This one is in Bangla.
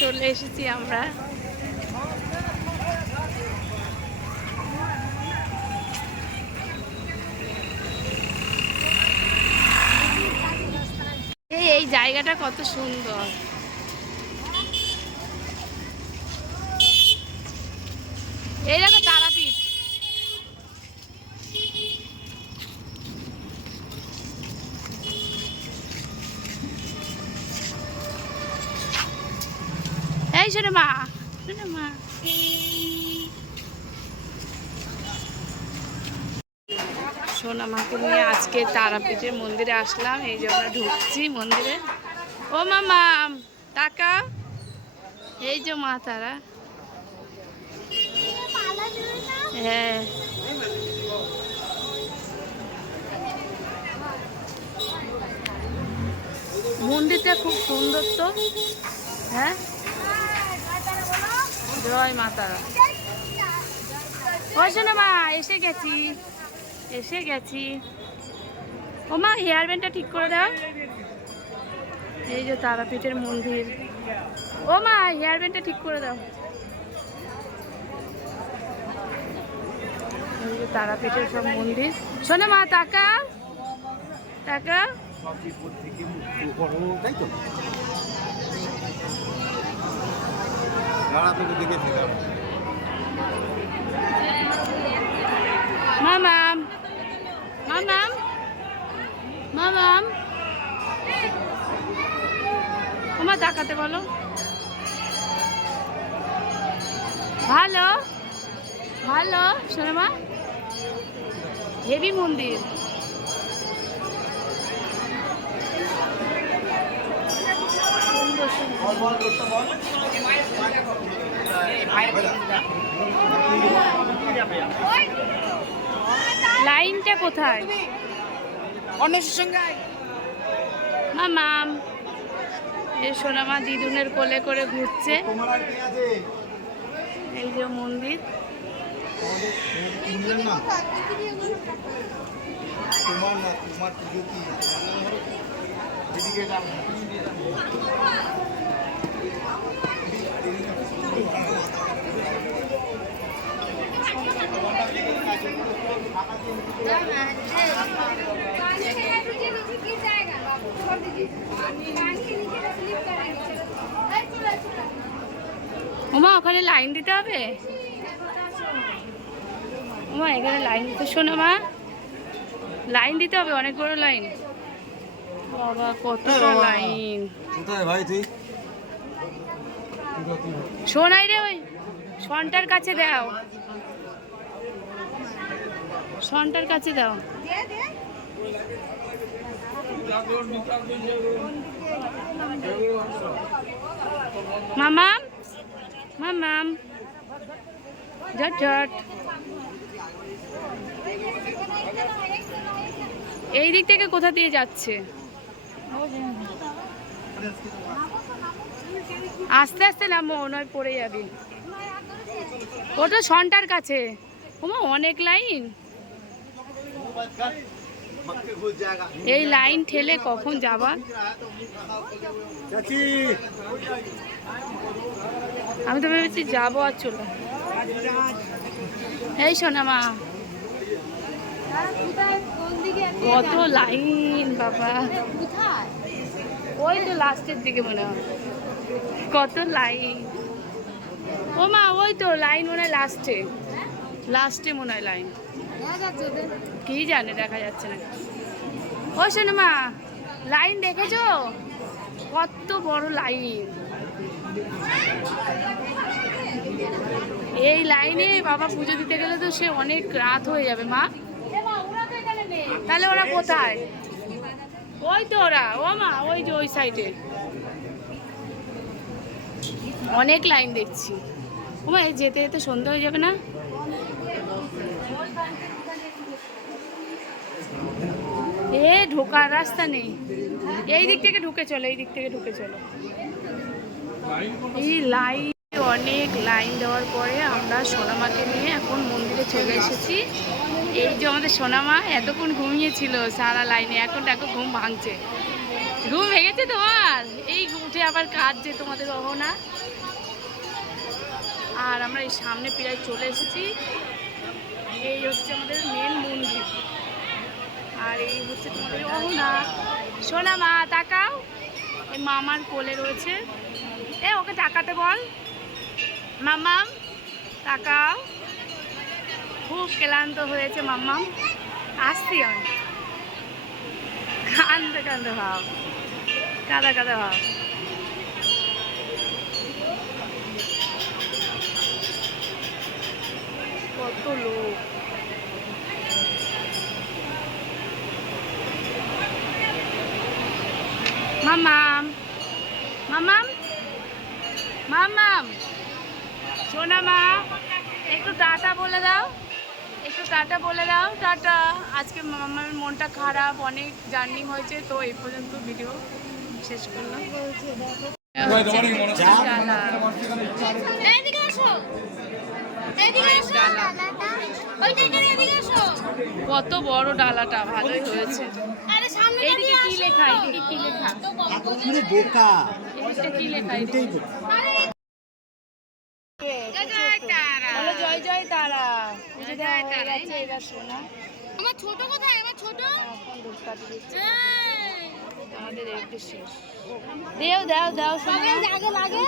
চলে এসেছি আমরা। এই জায়গাটা কত সুন্দর। এই দেখো তারাপীঠ শোনো মা নিয়ে আজকে তারাপীঠের মন্দিরে আসলাম, এই যে আমরা ঢুকছি মন্দিরে। ও মামা, টাকা? এই যে মা, তারা। হ্যাঁ। মন্দিরটা খুব সুন্দর তো। হ্যাঁ? জয় মা তারা। ও শোনো মা, এসে গেছি। এসে গেছি। ও মা হেয়ার ব্যান্ডটা ঠিক করে দাও। এই যে তারাপীঠের মন্দির। ও মা হেয়ার ব্যান্ডটা ঠিক করে দাও। এই যে তারাপীঠের সব মন্দির। শোনো মা টাকা টাকা দাঁড়া দেখেছি মামাম। মামাম। মামাম। তোমার তাকাতে বলো। ভালো। ভালো শোনো মা হেভি মন্দির। সুন্দর সুন্দর লাইনটা কোথায়? মামাম এই সোনামা দিদুনের কোলে করে ঘুরছে। এই যে মন্দির। তোমার ওমা ওখানে লাইন দিতে হবে? ওমা এখানে লাইন দিতে শোনো মা। লাইন দিতে হবে অনেক বড় লাইন বাবা কতটা লাইন কোথায় ভাই তুই? শোনাই রে ওই। সনটার কাছে দাও। সনটার কাছে দাও। মামাম? মামাম? ঝট ঝট। এই দিক থেকে কোথা দিয়ে যাচ্ছে? আস্তে আস্তে নামো নয় পড়ে যাবি। ওটা সন্টার কাছে। ওমা অনেক লাইন। এই লাইন ঠেলে কখন যাবা? আমি তো ভেবেছি যাব আর চলো। এই শোনা মা। কত লাইন বাবা। ওই তো লাস্টের দিকে মনে হয়। কত লাইন? ও মা, ওই তো লাইন মনে হয় লাস্টে লাস্টে মনে হয় লাইন। কি জানে, দেখা যাচ্ছে না। ও শোনো মা, লাইন দেখেছ? কত বড় লাইন। এই লাইনে বাবা পুজো দিতে গেলে তো সে অনেক রাত হয়ে যাবে, মা। তাহলে ওরা কোথায়? ওই তো ওরা, ও মা, ওই যে ওই সাইডে অনেক লাইন দেখছি। ও মা এই যেতে যেতে সন্ধ্যা হয়ে যাবে না? এ, ঢোকার রাস্তা নেই। এই দিক থেকে ঢুকে চলো, এই দিক থেকে ঢুকে চলো। এই লাইন, অনেক লাইন দেওয়ার পরে আমরা সোনামাকে নিয়ে এখন মন্দিরে চলে এসেছি। এই যে আমাদের সোনামা এতক্ষণ ঘুমিয়েছিল সারা লাইনে, এখন দেখো ঘুম ভাঙছে। ঘুম ভেঙেছে তোমার এই উঠে আবার কাঁদছে তোমাদের গহনা আর আমরা এই সামনে প্রায় চলে এসেছি। এই হচ্ছে আমাদের মেন মন্দির। আর এই হচ্ছে তোমাদের গহনা সোনা মা তাকাও। এই মামার কোলে রয়েছে। এ, ওকে তাকাতে বল। মামাম তাকাও। খুব ক্লান্ত হয়েছে মাম্মাম আসছি আমি। কান্দে কান্দে ভাব। কাদা কাদা ভাব। কত লোক। মামাম মামাম মামাম সোনা মা, একটু টাটা বলে দাও। একটু টাটা বলে দাও। টাটা। আজকে আমার মনটা খারাপ অনেক জার্নি হয়েছে তো এই পর্যন্ত ভিডিও শেষ করলাম। কত বড় ডালাটা ভালোই হয়েছে। এইদিকে কি লেখা এইদিকে কি লেখা? বোকা। কি লেখা এটাই এইদিকে? বোকা বলো জয় জয় তারা এই হয়ে এবার আমার ছোট কোথায়? আমার ছোট? এখন ধূপকাঠি দিচ্ছে আমাদের একটু শেষ। দেও দাও দাও আগে লাগে?